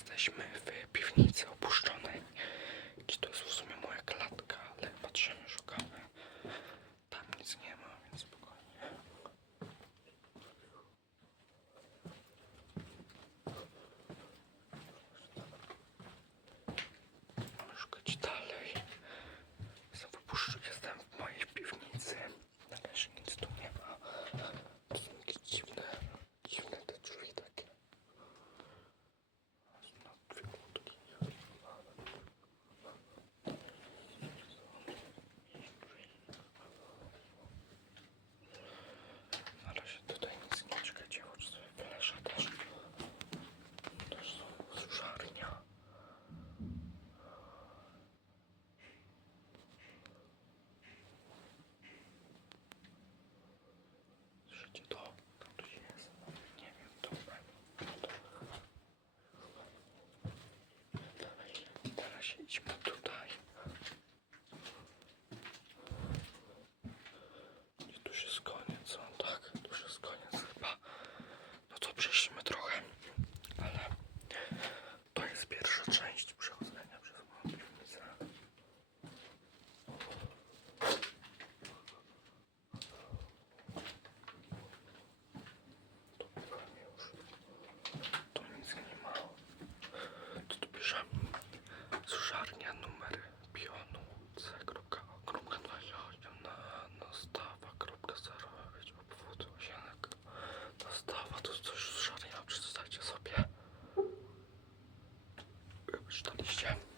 Jesteśmy w piwnicy что ли, сейчас.